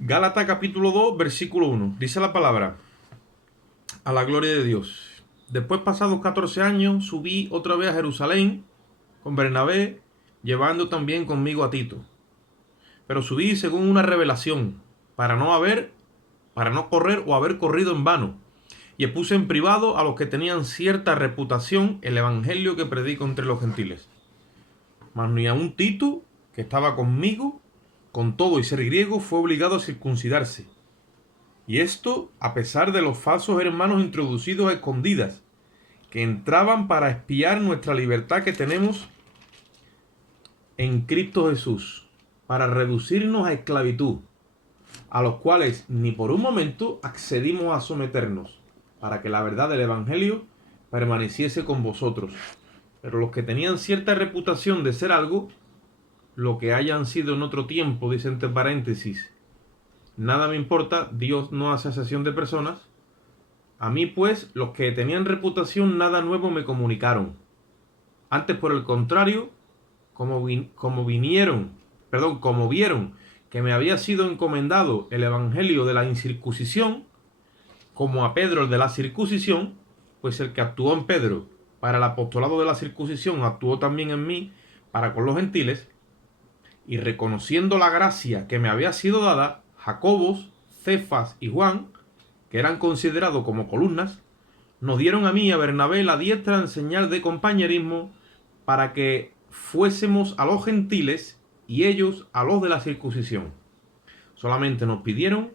Gálatas capítulo 2, versículo 1. Dice la palabra: a la gloria de Dios. Después, pasados 14 años, subí otra vez a Jerusalén con Bernabé, llevando también conmigo a Tito. Pero subí según una revelación, para no correr o haber corrido en vano. Y expuse en privado a los que tenían cierta reputación el evangelio que predico entre los gentiles. Mas ni aun Tito, que estaba conmigo, con todo y ser griego, fue obligado a circuncidarse. Y esto a pesar de los falsos hermanos introducidos a escondidas, que entraban para espiar nuestra libertad que tenemos en Cristo Jesús, para reducirnos a esclavitud, a los cuales ni por un momento accedimos a someternos, para que la verdad del Evangelio permaneciese con vosotros. Pero los que tenían cierta reputación de ser algo, lo que hayan sido en otro tiempo, dice entre paréntesis, nada me importa, Dios no hace acepción de personas. A mí pues, los que tenían reputación nada nuevo me comunicaron. Antes, por el contrario, como vieron que me había sido encomendado el evangelio de la incircuncisión, como a Pedro el de la circuncisión, pues el que actuó en Pedro para el apostolado de la circuncisión actuó también en mí para con los gentiles, y reconociendo la gracia que me había sido dada, Jacobos, Cefas y Juan, que eran considerados como columnas, nos dieron a mí y a Bernabé la diestra en señal de compañerismo para que fuésemos a los gentiles y ellos a los de la circuncisión. Solamente nos pidieron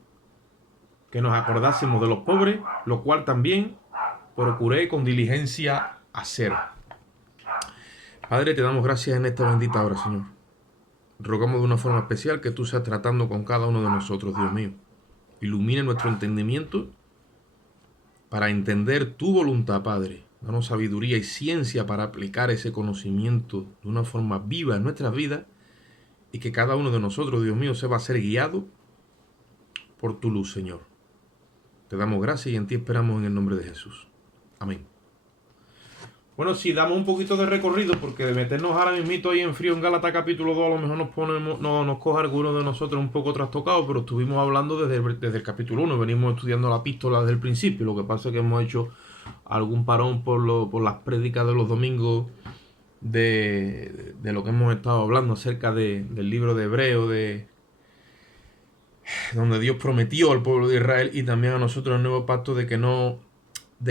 que nos acordásemos de los pobres, lo cual también procuré con diligencia hacer. Padre, te damos gracias en esta bendita hora, Señor. Rogamos de una forma especial que tú seas tratando con cada uno de nosotros, Dios mío. Ilumine nuestro entendimiento para entender tu voluntad, Padre. Danos sabiduría y ciencia para aplicar ese conocimiento de una forma viva en nuestras vidas, y que cada uno de nosotros, Dios mío, se va a ser guiado por tu luz, Señor. Te damos gracias y en ti esperamos en el nombre de Jesús. Amén. Bueno, si damos un poquito de recorrido, porque de meternos ahora mismito ahí en frío en Gálatas capítulo 2, a lo mejor nos coge algunos de nosotros un poco trastocados, pero estuvimos hablando desde el capítulo 1, venimos estudiando la epístola desde el principio. Lo que pasa es que hemos hecho algún parón por las prédicas de los domingos de lo que hemos estado hablando acerca del libro de Hebreo, donde Dios prometió al pueblo de Israel y también a nosotros el nuevo pacto de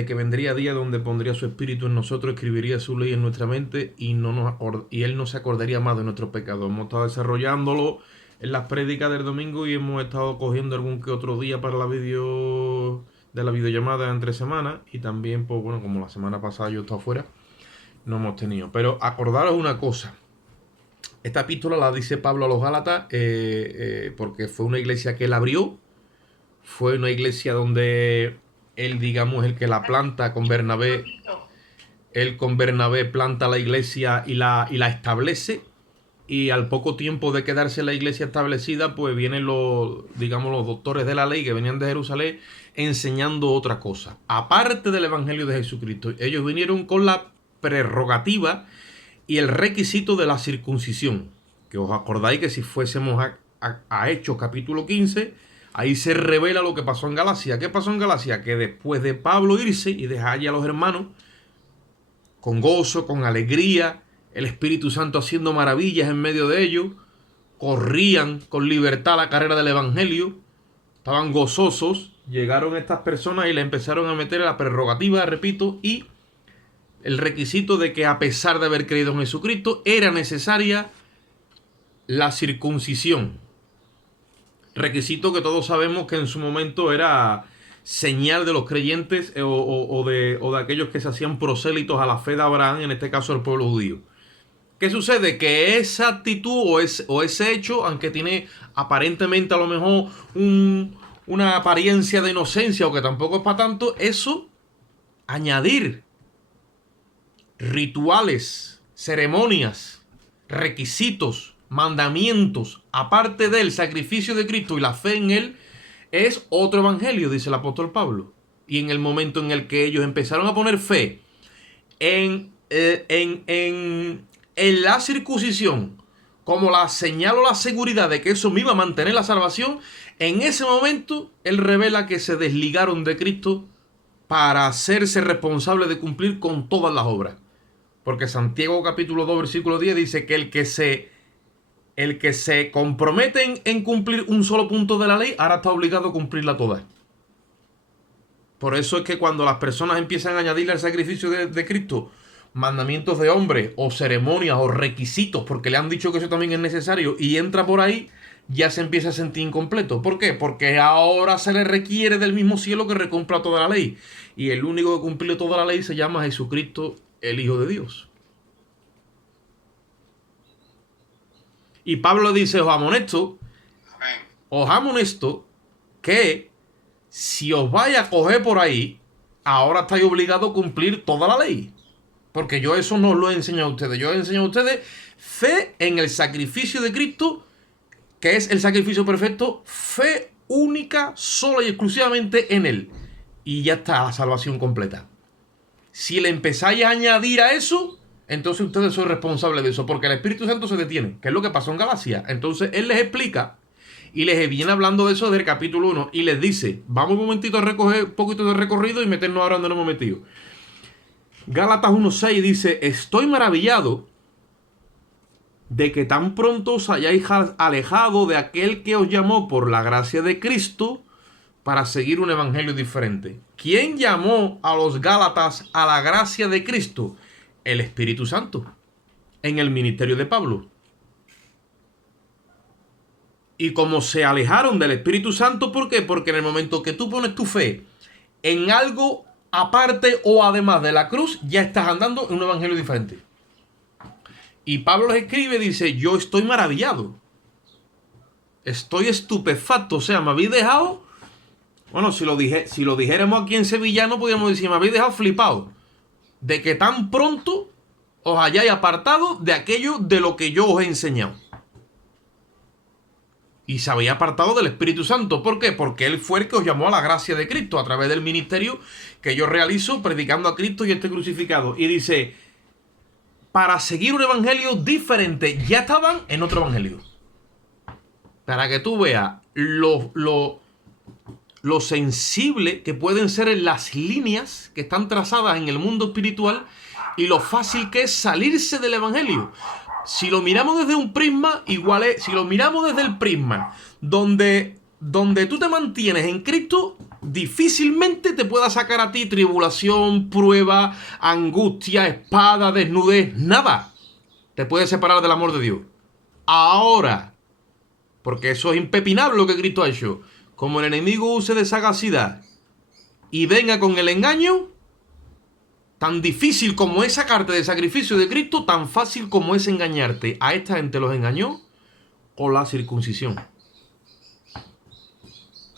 que vendría día donde pondría su espíritu en nosotros, escribiría su ley en nuestra mente y Él no se acordaría más de nuestros pecados. Hemos estado desarrollándolo en las prédicas del domingo y hemos estado cogiendo algún que otro día para la videollamada entre semanas, y también, pues bueno, como la semana pasada yo estaba fuera, no hemos tenido. Pero acordaros una cosa. Esta epístola la dice Pablo a los Gálatas porque fue una iglesia que él abrió, fue una iglesia donde él, digamos, el que la planta con Bernabé. Él con Bernabé planta la iglesia y la establece. Y al poco tiempo de quedarse la iglesia establecida, pues vienen los doctores de la ley que venían de Jerusalén enseñando otra cosa, aparte del evangelio de Jesucristo. Ellos vinieron con la prerrogativa y el requisito de la circuncisión. Que os acordáis que si fuésemos a Hechos capítulo 15, ahí se revela lo que pasó en Galacia. ¿Qué pasó en Galacia? Que después de Pablo irse y dejar allí a los hermanos, con gozo, con alegría, el Espíritu Santo haciendo maravillas en medio de ellos, corrían con libertad la carrera del Evangelio, estaban gozosos, llegaron estas personas y le empezaron a meter la prerrogativa, repito, y el requisito de que a pesar de haber creído en Jesucristo, era necesaria la circuncisión. Requisito que todos sabemos que en su momento era señal de los creyentes o de aquellos que se hacían prosélitos a la fe de Abraham, en este caso el pueblo judío. ¿Qué sucede? Que esa actitud o ese hecho, aunque tiene aparentemente a lo mejor una apariencia de inocencia, o que tampoco es para tanto, eso, añadir rituales, ceremonias, requisitos, mandamientos, aparte del sacrificio de Cristo y la fe en Él, es otro evangelio, dice el apóstol Pablo. Y en el momento en el que ellos empezaron a poner fe en la circuncisión como la señal o la seguridad de que eso me iba a mantener la salvación, en ese momento él revela que se desligaron de Cristo para hacerse responsable de cumplir con todas las obras. Porque Santiago capítulo 2 versículo 10 dice que el que se compromete en cumplir un solo punto de la ley, ahora está obligado a cumplirla toda. Por eso es que cuando las personas empiezan a añadirle al sacrificio de Cristo mandamientos de hombre o ceremonias o requisitos, porque le han dicho que eso también es necesario, y entra por ahí, ya se empieza a sentir incompleto. ¿Por qué? Porque ahora se le requiere del mismo cielo que cumpla toda la ley. Y el único que cumple toda la ley se llama Jesucristo, el Hijo de Dios. Y Pablo dice, os amonesto que si os vais a coger por ahí, ahora estáis obligados a cumplir toda la ley. Porque yo eso no os lo he enseñado a ustedes. Yo he enseñado a ustedes fe en el sacrificio de Cristo, que es el sacrificio perfecto, fe única, sola y exclusivamente en Él. Y ya está la salvación completa. Si le empezáis a añadir a eso, entonces ustedes son responsables de eso, porque el Espíritu Santo se detiene, que es lo que pasó en Galacia. Entonces Él les explica y les viene hablando de eso desde el capítulo 1 y les dice, vamos un momentito a recoger un poquito de recorrido y meternos ahora donde nos hemos metido. Gálatas 1:6 dice, estoy maravillado de que tan pronto os hayáis alejado de aquel que os llamó por la gracia de Cristo para seguir un evangelio diferente. ¿Quién llamó a los Gálatas a la gracia de Cristo? El Espíritu Santo, en el ministerio de Pablo. Y como se alejaron del Espíritu Santo, ¿por qué? Porque en el momento que tú pones tu fe en algo aparte o además de la cruz, ya estás andando en un evangelio diferente. Y Pablo les escribe, dice, yo estoy maravillado. Estoy estupefacto. O sea, me habéis dejado... Bueno, si lo dijéramos aquí en sevillano, podríamos decir, me habéis dejado flipado. De que tan pronto os hayáis apartado de aquello de lo que yo os he enseñado. Y se había apartado del Espíritu Santo. ¿Por qué? Porque Él fue el que os llamó a la gracia de Cristo a través del ministerio que yo realizo predicando a Cristo y este crucificado. Y dice, para seguir un evangelio diferente, ya estaban en otro evangelio. Para que tú veas lo sensible que pueden ser en las líneas que están trazadas en el mundo espiritual y lo fácil que es salirse del evangelio. Si lo miramos desde un prisma, igual es. Si lo miramos desde el prisma donde tú te mantienes en Cristo, difícilmente te pueda sacar a ti tribulación, prueba, angustia, espada, desnudez, nada te puede separar del amor de Dios. Ahora, porque eso es impepinable lo que Cristo ha hecho, como el enemigo use de sagacidad y venga con el engaño, tan difícil como es sacarte del sacrificio de Cristo, tan fácil como es engañarte. A esta gente los engañó con la circuncisión.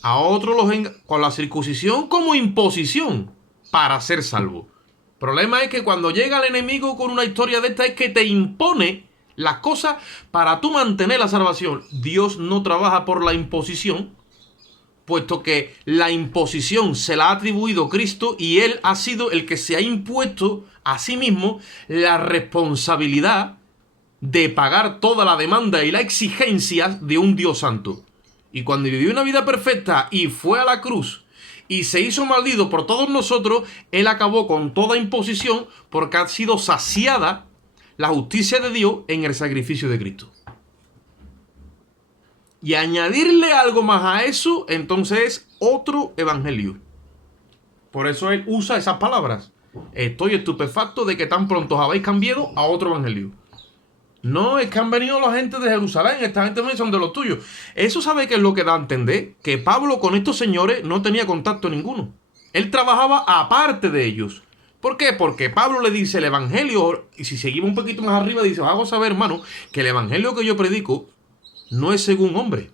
A otros con la circuncisión como imposición para ser salvo. El problema es que cuando llega el enemigo con una historia de esta es que te impone las cosas para tú mantener la salvación. Dios no trabaja por la imposición, puesto que la imposición se la ha atribuido Cristo y Él ha sido el que se ha impuesto a sí mismo la responsabilidad de pagar toda la demanda y la exigencia de un Dios santo. Y cuando vivió una vida perfecta y fue a la cruz y se hizo maldito por todos nosotros, Él acabó con toda imposición porque ha sido saciada la justicia de Dios en el sacrificio de Cristo. Y añadirle algo más a eso, entonces es otro evangelio. Por eso Él usa esas palabras. Estoy estupefacto de que tan pronto os habéis cambiado a otro evangelio. No, es que han venido la gente de Jerusalén, esta gente no son de los tuyos. Eso sabe que es lo que da a entender, que Pablo con estos señores no tenía contacto ninguno. Él trabajaba aparte de ellos. ¿Por qué? Porque Pablo le dice el evangelio, y si seguimos un poquito más arriba, dice, os hago saber, hermano, que el evangelio que yo predico no es según hombre.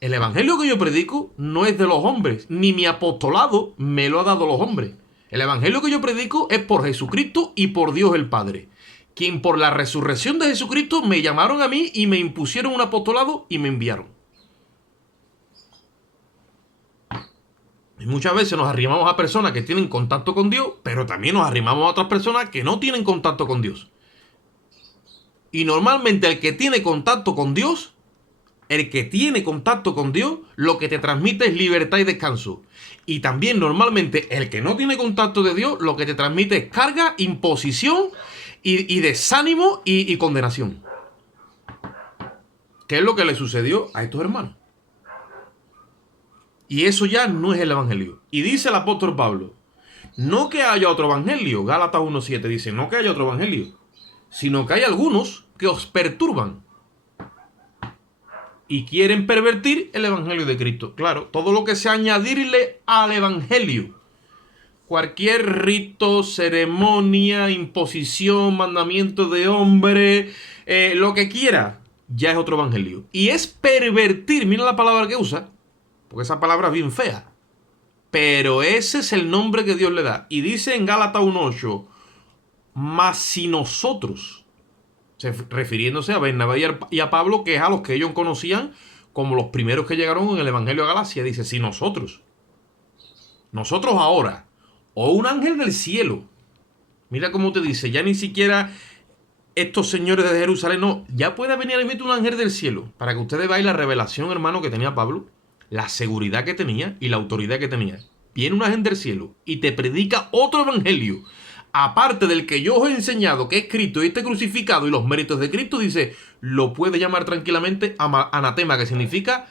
El evangelio que yo predico no es de los hombres, ni mi apostolado me lo ha dado los hombres. El evangelio que yo predico es por Jesucristo y por Dios el Padre, quien por la resurrección de Jesucristo me llamaron a mí y me impusieron un apostolado y me enviaron. Y muchas veces nos arrimamos a personas que tienen contacto con Dios, pero también nos arrimamos a otras personas que no tienen contacto con Dios. Y normalmente el que tiene contacto con Dios, lo que te transmite es libertad y descanso. Y también normalmente el que no tiene contacto de Dios, lo que te transmite es carga, imposición y desánimo y condenación. ¿Qué es lo que le sucedió a estos hermanos? Y eso ya no es el evangelio. Y dice el apóstol Pablo, no que haya otro evangelio, Gálatas 1:7 dice, no que haya otro evangelio, sino que hay algunos que os perturban y quieren pervertir el evangelio de Cristo. Claro, todo lo que sea añadirle al evangelio, cualquier rito, ceremonia, imposición, mandamiento de hombre, lo que quiera, ya es otro evangelio. Y es pervertir, mira la palabra que usa, porque esa palabra es bien fea. Pero ese es el nombre que Dios le da. Y dice en Gálatas 1:8, mas si nosotros, refiriéndose a Bernabé y a Pablo, que es a los que ellos conocían como los primeros que llegaron en el Evangelio a Galacia, dice, si nosotros ahora, o un ángel del cielo, mira cómo te dice, ya ni siquiera estos señores de Jerusalén, no, ya puede venir a emitir un ángel del cielo, para que ustedes vean la revelación, hermano, que tenía Pablo, la seguridad que tenía y la autoridad que tenía. Viene un ángel del cielo y te predica otro evangelio, aparte del que yo os he enseñado, que es Cristo y este crucificado y los méritos de Cristo, dice, lo puede llamar tranquilamente anatema, que significa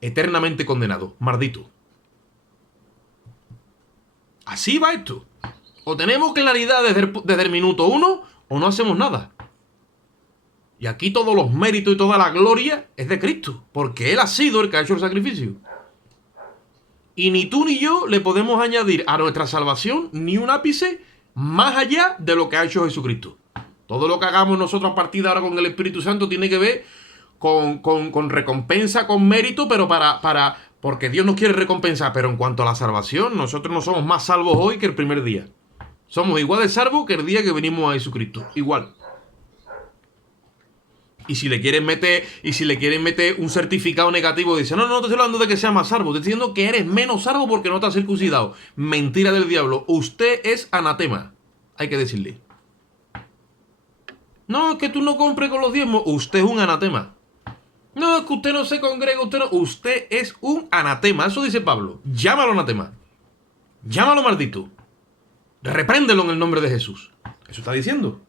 eternamente condenado, maldito. Así va esto. O tenemos claridad desde el minuto 1 o no hacemos nada. Y aquí todos los méritos y toda la gloria es de Cristo, porque Él ha sido el que ha hecho el sacrificio. Y ni tú ni yo le podemos añadir a nuestra salvación ni un ápice más allá de lo que ha hecho Jesucristo. Todo lo que hagamos nosotros a partir de ahora con el Espíritu Santo tiene que ver con recompensa, con mérito, pero porque Dios nos quiere recompensar. Pero en cuanto a la salvación, nosotros no somos más salvos hoy que el primer día. Somos igual de salvos que el día que venimos a Jesucristo. Igual. Y si le quieren meter un certificado negativo, dice, no te estoy hablando de que sea más salvo, te estoy diciendo que eres menos salvo porque no te has circuncidado. Mentira del diablo. Usted es anatema. Hay que decirle. No, es que tú no compres con los diezmos. Usted es un anatema. No, es que usted no se congrega, Usted es un anatema. Eso dice Pablo. Llámalo anatema. Llámalo maldito. Repréndelo en el nombre de Jesús. Eso está diciendo.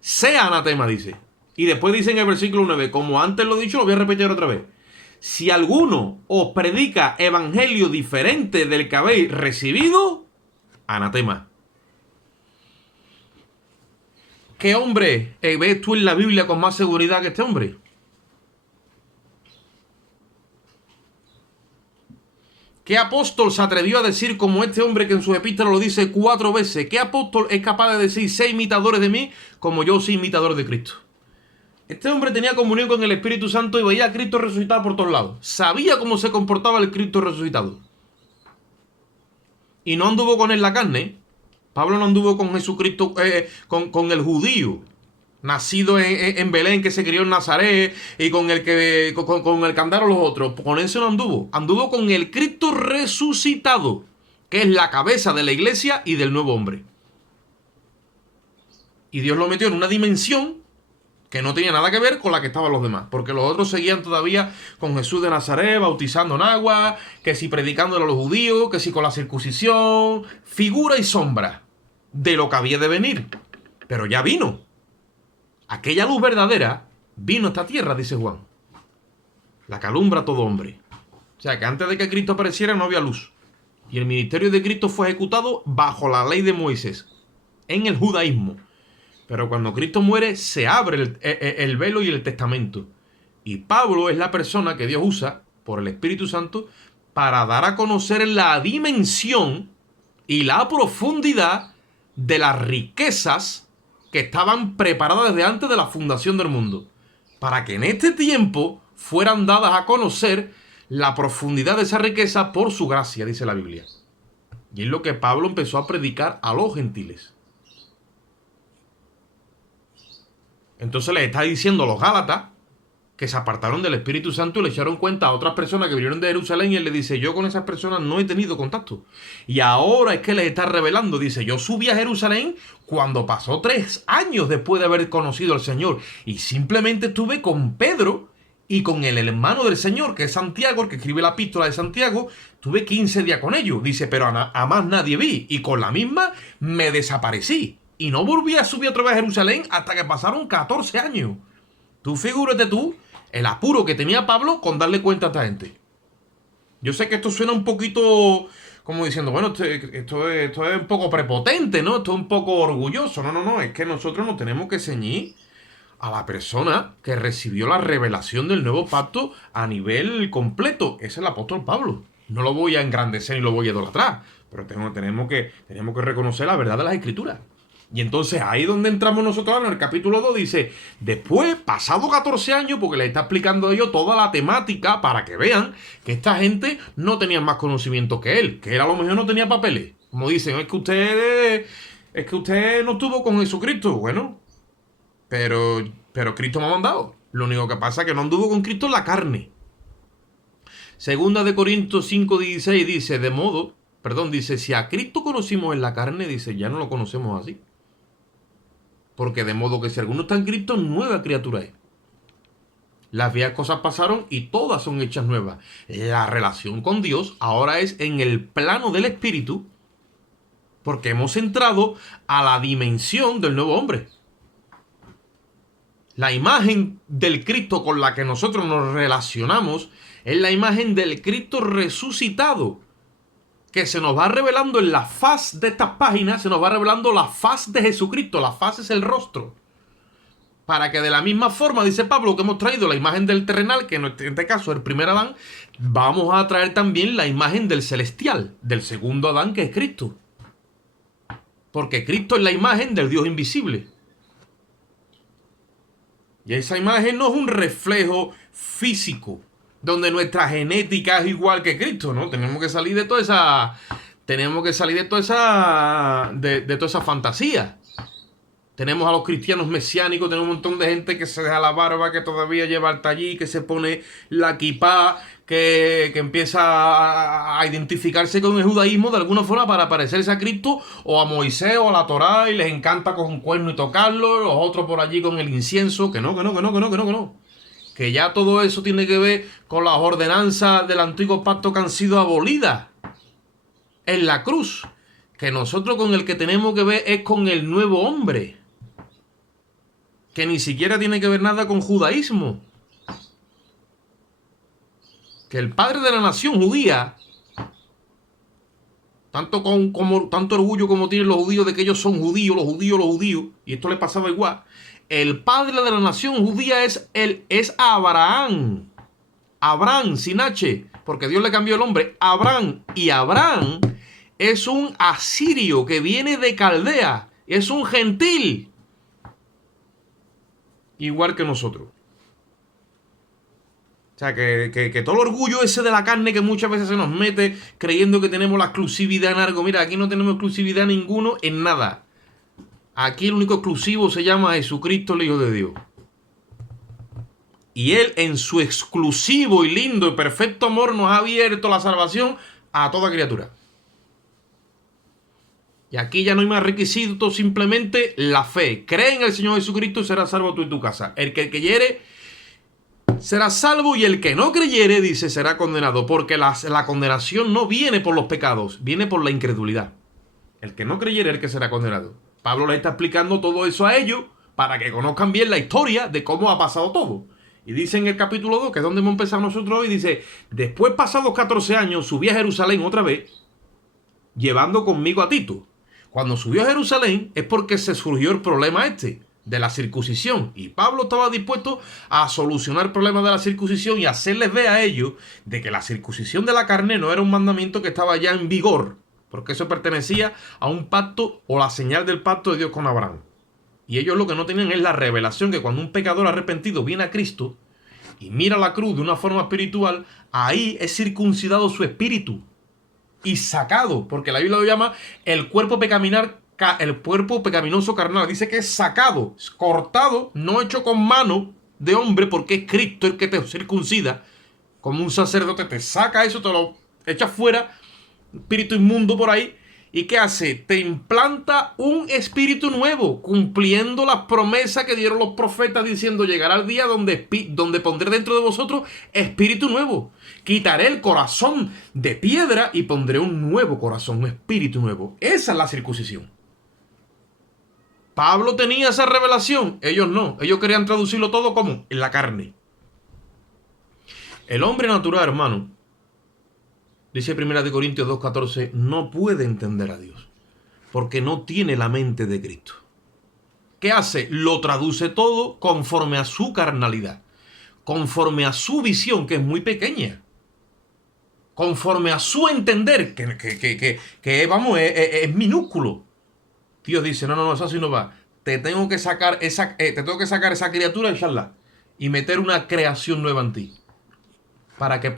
Sea anatema, dice. Y después dice en el versículo 9, como antes lo he dicho, lo voy a repetir otra vez. Si alguno os predica evangelio diferente del que habéis recibido, anatema. ¿Qué hombre ves tú en la Biblia con más seguridad que este hombre? ¿Qué apóstol se atrevió a decir como este hombre que en sus epístolas lo dice 4 veces? ¿Qué apóstol es capaz de decir 6 imitadores de mí como yo soy imitador de Cristo? Este hombre tenía comunión con el Espíritu Santo y veía a Cristo resucitado por todos lados. Sabía cómo se comportaba el Cristo resucitado. Y no anduvo con él la carne. Pablo no anduvo con Jesucristo, con el judío nacido en Belén, que se crió en Nazaret, y con el que andaron los otros. Con eso no anduvo. Anduvo con el Cristo resucitado, que es la cabeza de la iglesia y del nuevo hombre. Y Dios lo metió en una dimensión que no tenía nada que ver con la que estaban los demás, porque los otros seguían todavía con Jesús de Nazaret, bautizando en agua, que si predicándole a los judíos, que si con la circuncisión, figura y sombra de lo que había de venir. Pero ya vino. Aquella luz verdadera vino a esta tierra, dice Juan. La que alumbra a todo hombre. O sea que antes de que Cristo apareciera no había luz. Y el ministerio de Cristo fue ejecutado bajo la ley de Moisés, en el judaísmo. Pero cuando Cristo muere se abre el velo y el testamento. Y Pablo es la persona que Dios usa por el Espíritu Santo para dar a conocer la dimensión y la profundidad de las riquezas que estaban preparadas desde antes de la fundación del mundo, para que en este tiempo fueran dadas a conocer la profundidad de esa riqueza por su gracia, dice la Biblia. Y es lo que Pablo empezó a predicar a los gentiles. Entonces les está diciendo a los Gálatas que se apartaron del Espíritu Santo y le echaron cuenta a otras personas que vinieron de Jerusalén, y él le dice, yo con esas personas no he tenido contacto. Y ahora es que les está revelando, dice, yo subí a Jerusalén cuando pasó 3 años después de haber conocido al Señor. Y simplemente estuve con Pedro y con el hermano del Señor, que es Santiago, el que escribe la epístola de Santiago. Tuve 15 días con ellos. Dice, pero a más nadie vi. Y con la misma me desaparecí. Y no volví a subir otra vez a Jerusalén hasta que pasaron 14 años. Tú figúrate tú el apuro que tenía Pablo con darle cuenta a esta gente. Yo sé que esto suena un poquito como diciendo, bueno, esto es un poco prepotente, ¿no? Esto es un poco orgulloso. No, es que nosotros nos tenemos que ceñir a la persona que recibió la revelación del nuevo pacto a nivel completo. Es el apóstol Pablo. No lo voy a engrandecer ni lo voy a idolatrar, pero tenemos que reconocer la verdad de las Escrituras. Y entonces ahí donde entramos nosotros ahora en el capítulo 2 dice, después, pasado 14 años, porque le está explicando a ellos toda la temática para que vean que esta gente no tenía más conocimiento que él a lo mejor no tenía papeles. Como dicen, es que usted no estuvo con Jesucristo. Bueno, pero Cristo me ha mandado. Lo único que pasa es que no anduvo con Cristo en la carne. Segunda de Corintios 5:16 dice, dice, si a Cristo conocimos en la carne, dice, ya no lo conocemos así. Porque de modo que si alguno está en Cristo, nueva criatura es. Las viejas cosas pasaron y todas son hechas nuevas. La relación con Dios ahora es en el plano del Espíritu, porque hemos entrado a la dimensión del nuevo hombre. La imagen del Cristo con la que nosotros nos relacionamos es la imagen del Cristo resucitado, que se nos va revelando en la faz de estas páginas, se nos va revelando la faz de Jesucristo. La faz es el rostro. Para que de la misma forma, dice Pablo, que hemos traído la imagen del terrenal, que en este caso es el primer Adán, vamos a traer también la imagen del celestial, del segundo Adán, que es Cristo. Porque Cristo es la imagen del Dios invisible. Y esa imagen no es un reflejo físico, donde nuestra genética es igual que Cristo, ¿no? Tenemos que salir de toda esa fantasía. Tenemos a los cristianos mesiánicos, tenemos un montón de gente que se deja la barba, que todavía lleva el tallí, que se pone la kipá, que empieza a identificarse con el judaísmo de alguna forma para parecerse a Cristo o a Moisés o a la Torá, y les encanta coger un cuerno y tocarlo, los otros por allí con el incienso, que no. Que ya todo eso tiene que ver con las ordenanzas del antiguo pacto que han sido abolidas en la cruz. Que nosotros con el que tenemos que ver es con el nuevo hombre. Que ni siquiera tiene que ver nada con judaísmo. Que el padre de la nación judía, tanto orgullo como tienen los judíos de que ellos son judíos, y esto le pasaba igual. El padre de la nación judía es Abraham. Abraham, sin H, porque Dios le cambió el nombre. Abraham. Y Abraham es un asirio que viene de Caldea. Es un gentil. Igual que nosotros. O sea, que todo el orgullo ese de la carne que muchas veces se nos mete creyendo que tenemos la exclusividad en algo. Mira, aquí no tenemos exclusividad ninguno en nada. Aquí el único exclusivo se llama Jesucristo, el Hijo de Dios. Y Él en su exclusivo y lindo y perfecto amor nos ha abierto la salvación a toda criatura. Y aquí ya no hay más requisito, simplemente la fe. Cree en el Señor Jesucristo y serás salvo tú y tu casa. El que creyere será salvo, y el que no creyere, dice, será condenado. Porque la condenación no viene por los pecados, viene por la incredulidad. El que no creyere es el que será condenado. Pablo les está explicando todo eso a ellos para que conozcan bien la historia de cómo ha pasado todo. Y dice en el capítulo 2, que es donde hemos empezado nosotros hoy, dice, después pasados 14 años subí a Jerusalén otra vez, llevando conmigo a Tito. Cuando subió a Jerusalén es porque se surgió el problema de la circuncisión. Y Pablo estaba dispuesto a solucionar el problema de la circuncisión y hacerles ver a ellos de que la circuncisión de la carne no era un mandamiento que estaba ya en vigor, porque eso pertenecía a un pacto o la señal del pacto de Dios con Abraham. Y ellos lo que no tenían es la revelación que cuando un pecador arrepentido viene a Cristo y mira la cruz de una forma espiritual, ahí es circuncidado su espíritu y sacado, porque la Biblia lo llama el cuerpo pecaminoso carnal. Dice que es sacado, cortado, no hecho con mano, de hombre, porque es Cristo el que te circuncida, como un sacerdote te saca eso, te lo echa fuera, espíritu inmundo por ahí. ¿Y qué hace? Te implanta un espíritu nuevo, cumpliendo las promesas que dieron los profetas, diciendo: llegará el día donde pondré dentro de vosotros espíritu nuevo. Quitaré el corazón de piedra y pondré un nuevo corazón, un espíritu nuevo. Esa es la circuncisión. Pablo tenía esa revelación, ellos no. Ellos querían traducirlo todo como en la carne. El hombre natural, hermano, dice 1 Corintios 2:14, no puede entender a Dios, porque no tiene la mente de Cristo. ¿Qué hace? Lo traduce todo conforme a su carnalidad, conforme a su visión, que es muy pequeña, conforme a su entender, que vamos, es minúsculo. Dios dice: no, eso así no va. Te tengo que sacar esa criatura y echarla y meter una creación nueva en ti. Para que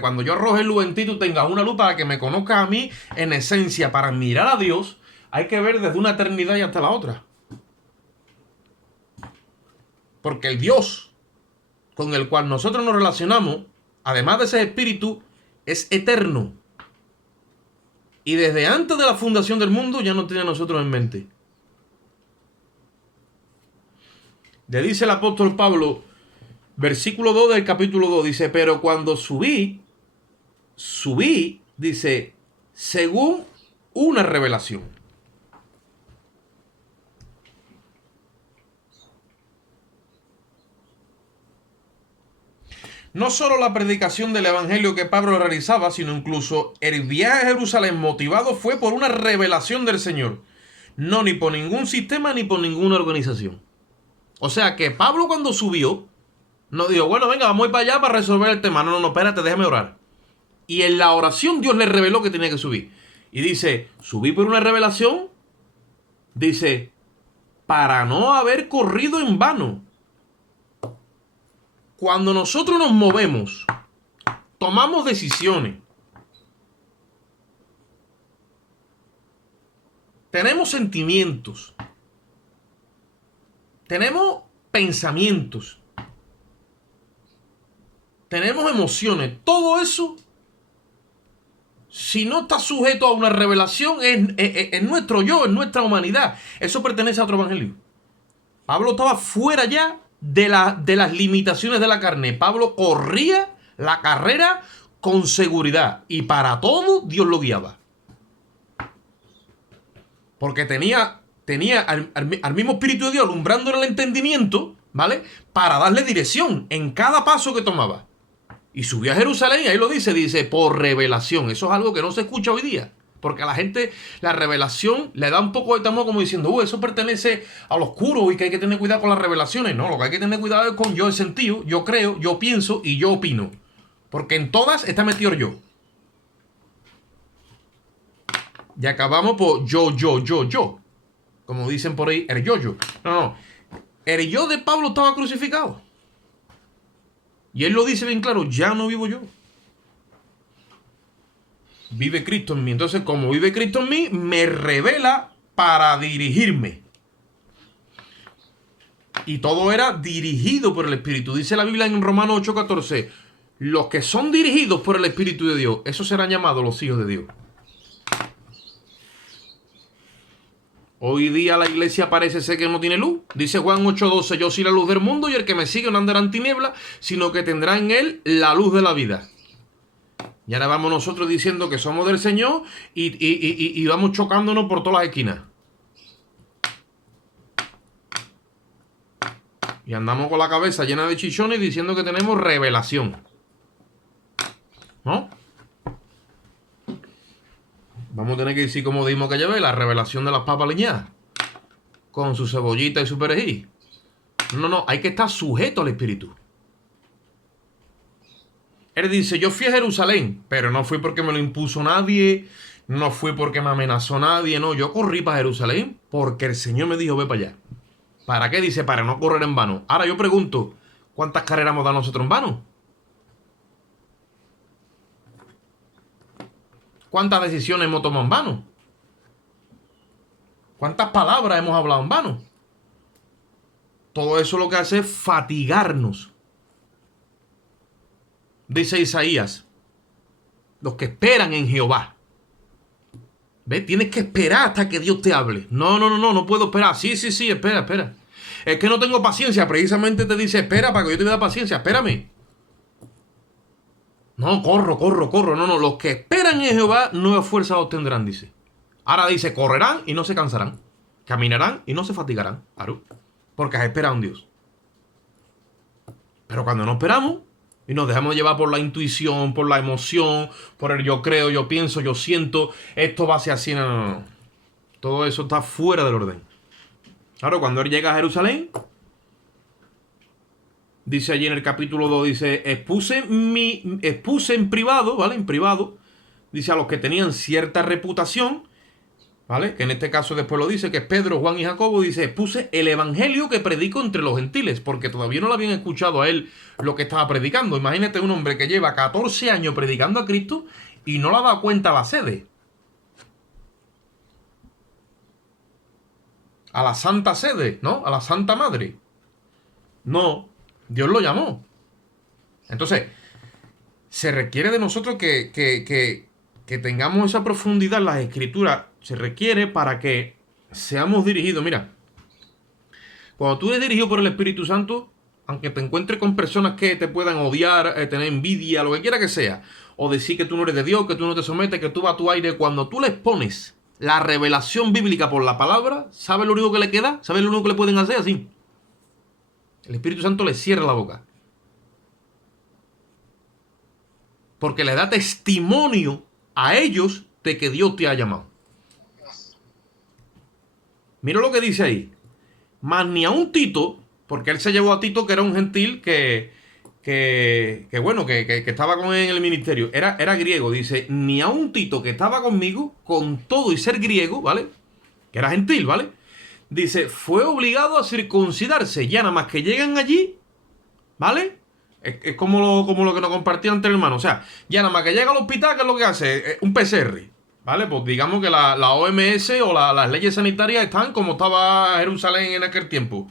cuando yo arroje luz en ti, tú tengas una luz para que me conozcas a mí en esencia. Para mirar a Dios, hay que ver desde una eternidad y hasta la otra. Porque el Dios con el cual nosotros nos relacionamos, además de ese espíritu, es eterno. Y desde antes de la fundación del mundo ya nos tiene a nosotros en mente. Le dice el apóstol Pablo, versículo 2 del capítulo 2, dice: pero cuando subí, dice, según una revelación. No solo la predicación del evangelio que Pablo realizaba, sino incluso el viaje a Jerusalén motivado fue por una revelación del Señor. No ni por ningún sistema ni por ninguna organización. O sea que Pablo, cuando subió, no dijo: bueno, venga, vamos a ir para allá para resolver el tema. No, espérate, déjame orar. Y en la oración Dios le reveló que tenía que subir. Y dice: subí por una revelación. Dice: para no haber corrido en vano. Cuando nosotros nos movemos, tomamos decisiones, tenemos sentimientos, tenemos pensamientos, tenemos emociones, todo eso, si no está sujeto a una revelación, es nuestro yo, es nuestra humanidad. Eso pertenece a otro evangelio. Pablo estaba fuera ya de las limitaciones de la carne. Pablo corría la carrera con seguridad, y para todo Dios lo guiaba. Porque tenía al mismo Espíritu de Dios alumbrándole el entendimiento, ¿vale? Para darle dirección en cada paso que tomaba. Y subió a Jerusalén, y ahí lo dice por revelación. Eso es algo que no se escucha hoy día. Porque a la gente la revelación le da un poco de temor, como diciendo: eso pertenece al oscuro y que hay que tener cuidado con las revelaciones. No, lo que hay que tener cuidado es con yo he sentido, yo creo, yo pienso y yo opino. Porque en todas está metido yo. Y acabamos por yo. Como dicen por ahí, el yo. No. El yo de Pablo estaba crucificado. Y él lo dice bien claro: ya no vivo yo. Vive Cristo en mí. Entonces, como vive Cristo en mí, me revela para dirigirme. Y todo era dirigido por el Espíritu. Dice la Biblia en Romanos 8:14: los que son dirigidos por el Espíritu de Dios, esos serán llamados los hijos de Dios. Hoy día la iglesia parece ser que no tiene luz. Dice Juan 8:12: yo soy la luz del mundo, y el que me sigue no andará en tinieblas, sino que tendrá en él la luz de la vida. Y ahora vamos nosotros diciendo que somos del Señor y vamos chocándonos por todas las esquinas. Y andamos con la cabeza llena de chichones diciendo que tenemos revelación. ¿No? Vamos a tener que decir, como dijimos que lleve, la revelación de las papas leñadas. Con su cebollita y su perejil. No, hay que estar sujeto al Espíritu. Él dice: yo fui a Jerusalén, pero no fui porque me lo impuso nadie, no fui porque me amenazó nadie, no, yo corrí para Jerusalén porque el Señor me dijo: ve para allá. ¿Para qué? Dice: para no correr en vano. Ahora yo pregunto, ¿cuántas carreras hemos dado nosotros en vano? ¿Cuántas decisiones hemos tomado en vano? ¿Cuántas palabras hemos hablado en vano? todo eso lo que hace es fatigarnos. Dice Isaías, los que esperan en Jehová. ¿Ves? Tienes que esperar hasta que Dios te hable. No puedo esperar. Sí, espera. Es que no tengo paciencia. Precisamente te dice, espera para que yo te dé paciencia. Espérame. No, corro. No. Los que esperan en Jehová, nuevas fuerzas obtendrán, dice. Ahora dice, correrán y no se cansarán. Caminarán y no se fatigarán. Claro. Porque has esperado en Dios. Pero cuando no esperamos y nos dejamos llevar por la intuición, por la emoción, por el yo creo, yo pienso, yo siento, esto va a ser así, no. Todo eso está fuera del orden. Claro, cuando él llega a Jerusalén, dice allí en el capítulo 2, dice, expuse en privado, ¿vale? En privado, dice a los que tenían cierta reputación, ¿vale? Que en este caso después lo dice, que es Pedro, Juan y Jacobo, dice, expuse el evangelio que predico entre los gentiles, porque todavía no lo habían escuchado a él lo que estaba predicando. Imagínate un hombre que lleva 14 años predicando a Cristo y no le ha dado cuenta a la sede. A la Santa Sede, ¿no? A la Santa Madre. No, Dios lo llamó. Entonces, se requiere de nosotros que tengamos esa profundidad en las Escrituras. Se requiere para que seamos dirigidos. Mira, cuando tú eres dirigido por el Espíritu Santo, aunque te encuentres con personas que te puedan odiar, tener envidia, lo que quiera que sea, o decir que tú no eres de Dios, que tú no te sometes, que tú vas a tu aire, cuando tú les pones la revelación bíblica por la palabra, ¿sabes lo único que le queda? ¿Sabes lo único que le pueden hacer? Así. El Espíritu Santo le cierra la boca. Porque le da testimonio a ellos de que Dios te ha llamado. Mira lo que dice ahí. Mas ni a un Tito, porque él se llevó a Tito, que era un gentil que estaba con él en el ministerio. Era griego, dice, ni a un Tito que estaba conmigo, con todo y ser griego, ¿vale? Que era gentil, ¿vale? Dice, fue obligado a circuncidarse. Ya nada más que llegan allí, ¿vale? Es como lo que nos compartía entre hermanos. O sea, ya nada más que llega al hospital, ¿qué es lo que hace? Un PCR. ¿Vale? Pues digamos que la OMS o las leyes sanitarias están como estaba Jerusalén en aquel tiempo.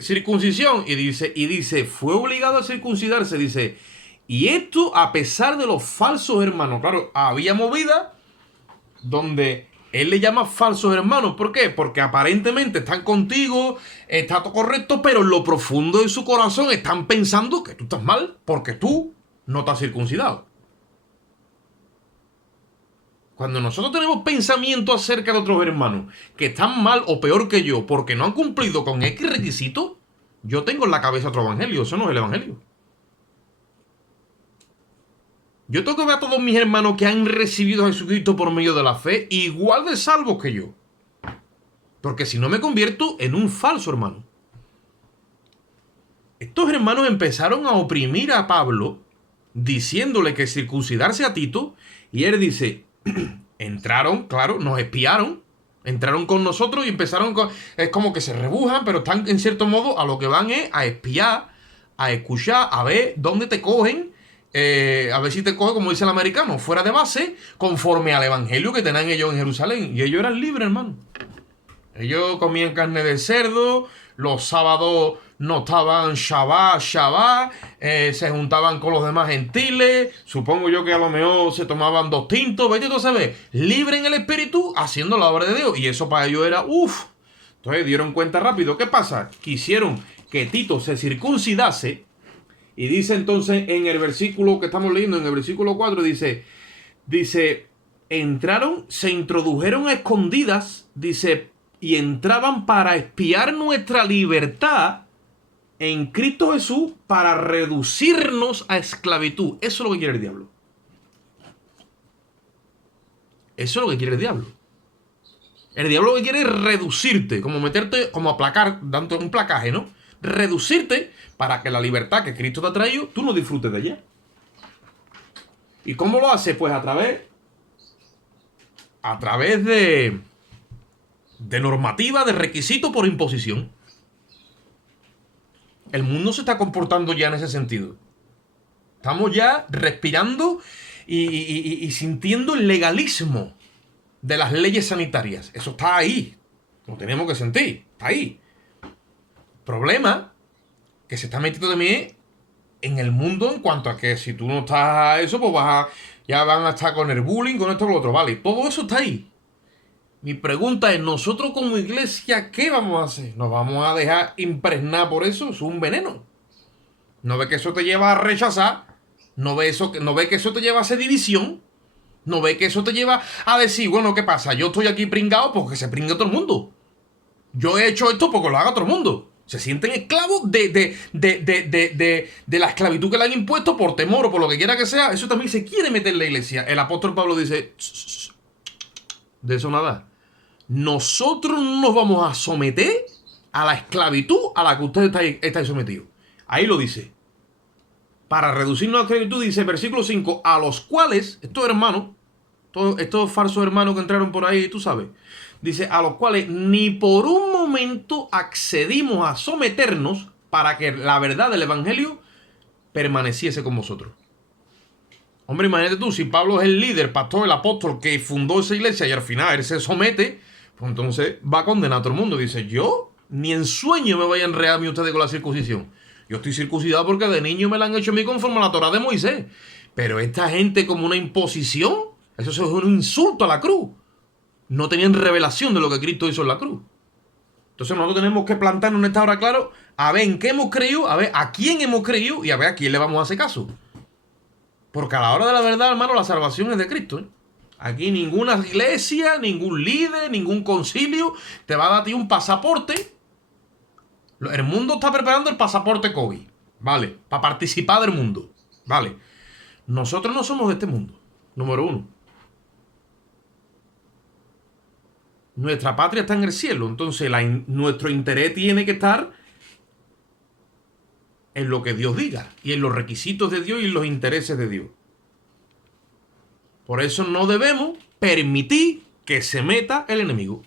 Circuncisión. Y dice, fue obligado a circuncidarse. Dice, y esto a pesar de los falsos hermanos. Claro, había movida donde él le llama falsos hermanos. ¿Por qué? Porque aparentemente están contigo, está todo correcto, pero en lo profundo de su corazón están pensando que tú estás mal porque tú no estás circuncidado. Cuando nosotros tenemos pensamiento acerca de otros hermanos que están mal o peor que yo porque no han cumplido con X requisito, yo tengo en la cabeza otro evangelio. Eso no es el evangelio. Yo tengo que ver a todos mis hermanos que han recibido a Jesucristo por medio de la fe igual de salvos que yo. Porque si no me convierto en un falso hermano. Estos hermanos empezaron a oprimir a Pablo diciéndole que circuncidarse a Tito, y él dice, entraron, claro, nos espiaron, entraron con nosotros y empezaron con... Es como que se rebujan, pero están en cierto modo a lo que van es a espiar, a escuchar, a ver dónde te cogen, a ver si te cogen, como dice el americano, fuera de base, conforme al evangelio que tenían ellos en Jerusalén. Y ellos eran libres, hermano. Ellos comían carne de cerdo, los sábados no estaban Shabbat, se juntaban con los demás gentiles, supongo yo que a lo mejor se tomaban 2 tintos, vete tú a saber, libre en el espíritu, haciendo la obra de Dios, y eso para ellos era uff. Entonces dieron cuenta rápido. ¿Qué pasa? Quisieron que Tito se circuncidase, y dice entonces en el versículo que estamos leyendo, en el versículo 4, dice, entraron, se introdujeron a escondidas, dice, y entraban para espiar nuestra libertad en Cristo Jesús para reducirnos a esclavitud. Eso es lo que quiere el diablo. Eso es lo que quiere el diablo. El diablo lo que quiere es reducirte, como meterte, como aplacar, dando un placaje, ¿no? Reducirte para que la libertad que Cristo te ha traído, tú no disfrutes de ella. ¿Y cómo lo hace? Pues a través de normativa, de requisito por imposición. El mundo se está comportando ya en ese sentido. Estamos ya respirando y sintiendo el legalismo de las leyes sanitarias. Eso está ahí. Lo tenemos que sentir. Está ahí. Problema que se está metiendo también en el mundo en cuanto a que si tú no estás a eso, pues ya van a estar con el bullying, con esto, con lo otro. Vale, todo eso está ahí. Mi pregunta es, nosotros como iglesia, ¿qué vamos a hacer? ¿Nos vamos a dejar impregnar por eso? Es un veneno. ¿No ve que eso te lleva a rechazar? ¿No ve que eso te lleva a hacer división? ¿No ve que eso te lleva a decir, bueno, ¿qué pasa? Yo estoy aquí pringado porque se pringue todo el mundo. Yo he hecho esto porque lo haga todo el mundo. Se sienten esclavos de la esclavitud que le han impuesto por temor o por lo que quiera que sea. Eso también se quiere meter en la iglesia. El apóstol Pablo dice, de eso nada. Nosotros no nos vamos a someter a la esclavitud a la que ustedes estáis sometidos. Ahí lo dice. Para reducirnos a la esclavitud, dice versículo 5, a los cuales, estos hermanos, estos falsos hermanos que entraron por ahí, tú sabes, dice, a los cuales ni por un momento accedimos a someternos para que la verdad del evangelio permaneciese con vosotros. Hombre, imagínate tú, si Pablo es el líder, pastor, el apóstol que fundó esa iglesia y al final él se somete, pues entonces va a condenar a todo el mundo. Dice, yo ni en sueño me voy a enredar a mí ustedes con la circuncisión. Yo estoy circuncidado porque de niño me la han hecho a mí conforme a la Torah de Moisés. Pero esta gente como una imposición, eso es un insulto a la cruz. No tenían revelación de lo que Cristo hizo en la cruz. Entonces nosotros tenemos que plantarnos en esta hora claro, a ver en qué hemos creído, a ver a quién hemos creído y a ver a quién le vamos a hacer caso. Porque a la hora de la verdad, hermano, la salvación es de Cristo, ¿eh? Aquí ninguna iglesia, ningún líder, ningún concilio te va a dar a ti un pasaporte. El mundo está preparando el pasaporte COVID, ¿vale? Para participar del mundo, ¿vale? Nosotros no somos de este mundo, número uno. Nuestra patria está en el cielo, entonces nuestro interés tiene que estar en lo que Dios diga y en los requisitos de Dios y en los intereses de Dios. Por eso no debemos permitir que se meta el enemigo.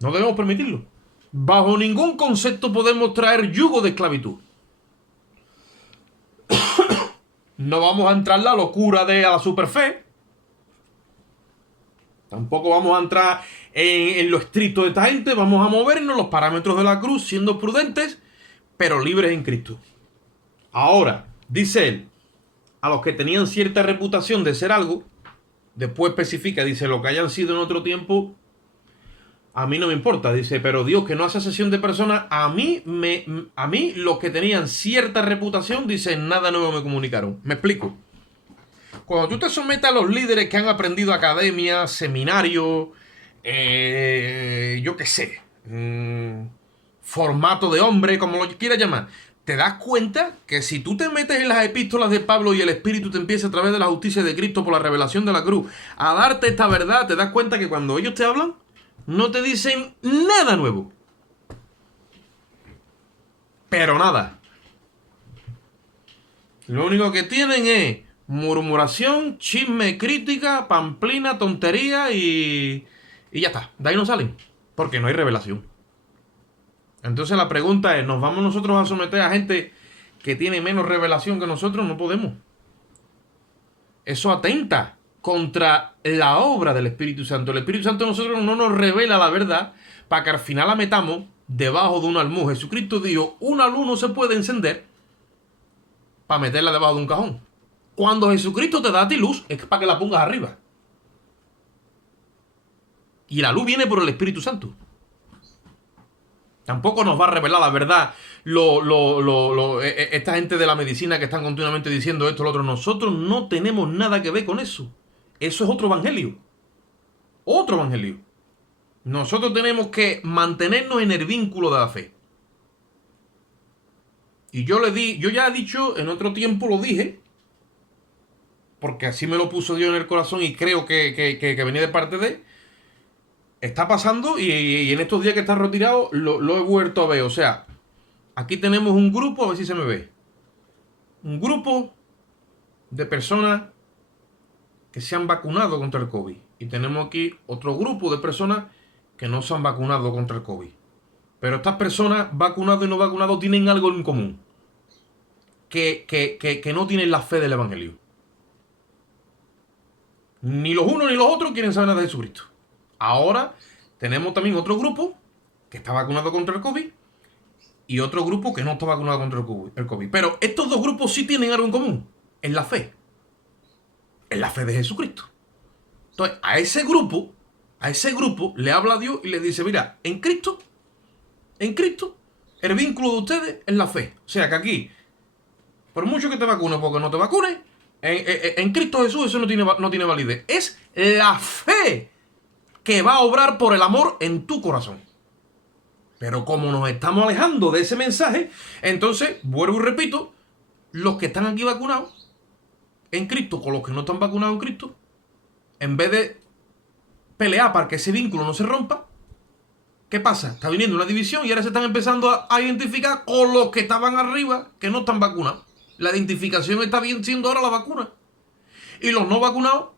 No debemos permitirlo. Bajo ningún concepto podemos traer yugo de esclavitud. No vamos a entrar en la locura de la superfe. Tampoco vamos a entrar en lo estricto de esta gente. Vamos a movernos los parámetros de la cruz siendo prudentes, pero libres en Cristo. Ahora, dice él, a los que tenían cierta reputación de ser algo, después especifica, dice, lo que hayan sido en otro tiempo, a mí no me importa, dice, pero Dios que no hace acepción de personas, a mí los que tenían cierta reputación, dice, nada nuevo me comunicaron. Me explico. Cuando tú te sometes a los líderes que han aprendido academia, seminarios, yo qué sé, formato de hombre, como lo quieras llamar, te das cuenta que si tú te metes en las epístolas de Pablo y el Espíritu te empieza a través de la justicia de Cristo por la revelación de la cruz a darte esta verdad, te das cuenta que cuando ellos te hablan, no te dicen nada nuevo. Pero nada. Lo único que tienen es murmuración, chisme, crítica, pamplina, tontería y ya está. De ahí no salen. Porque no hay revelación. Entonces la pregunta es, ¿nos vamos nosotros a someter a gente que tiene menos revelación que nosotros? No podemos. Eso atenta contra la obra del Espíritu Santo. El Espíritu Santo a nosotros no nos revela la verdad para que al final la metamos debajo de un almud. Jesucristo dijo, una luz no se puede encender para meterla debajo de un cajón. Cuando Jesucristo te da a ti luz, es para que la pongas arriba. Y la luz viene por el Espíritu Santo. Tampoco nos va a revelar la verdad esta gente de la medicina que están continuamente diciendo esto, lo otro. Nosotros no tenemos nada que ver con eso. Eso es otro evangelio. Otro evangelio. Nosotros tenemos que mantenernos en el vínculo de la fe. Y yo ya he dicho, en otro tiempo lo dije, porque así me lo puso Dios en el corazón y creo que venía de parte de él. Está pasando y en estos días que está retirado lo he vuelto a ver. O sea, aquí tenemos un grupo, a ver si se me ve. Un grupo de personas que se han vacunado contra el COVID. Y tenemos aquí otro grupo de personas que no se han vacunado contra el COVID. Pero estas personas, vacunados y no vacunados, tienen algo en común. Que no tienen la fe del Evangelio. Ni los unos ni los otros quieren saber nada de Jesucristo. Ahora tenemos también otro grupo que está vacunado contra el COVID y otro grupo que no está vacunado contra el COVID. Pero estos dos grupos sí tienen algo en común, en la fe. En la fe de Jesucristo. Entonces, a ese grupo le habla Dios y le dice, mira, en Cristo, el vínculo de ustedes es la fe. O sea que aquí, por mucho que te vacunes porque no te vacunes, en Cristo Jesús eso no tiene validez. Es la fe que va a obrar por el amor en tu corazón. Pero como nos estamos alejando de ese mensaje, entonces, vuelvo y repito, los que están aquí vacunados en Cristo con los que no están vacunados en Cristo, en vez de pelear para que ese vínculo no se rompa, ¿qué pasa? Está viniendo una división y ahora se están empezando a identificar con los que estaban arriba que no están vacunados. La identificación está bien siendo ahora la vacuna. Y los no vacunados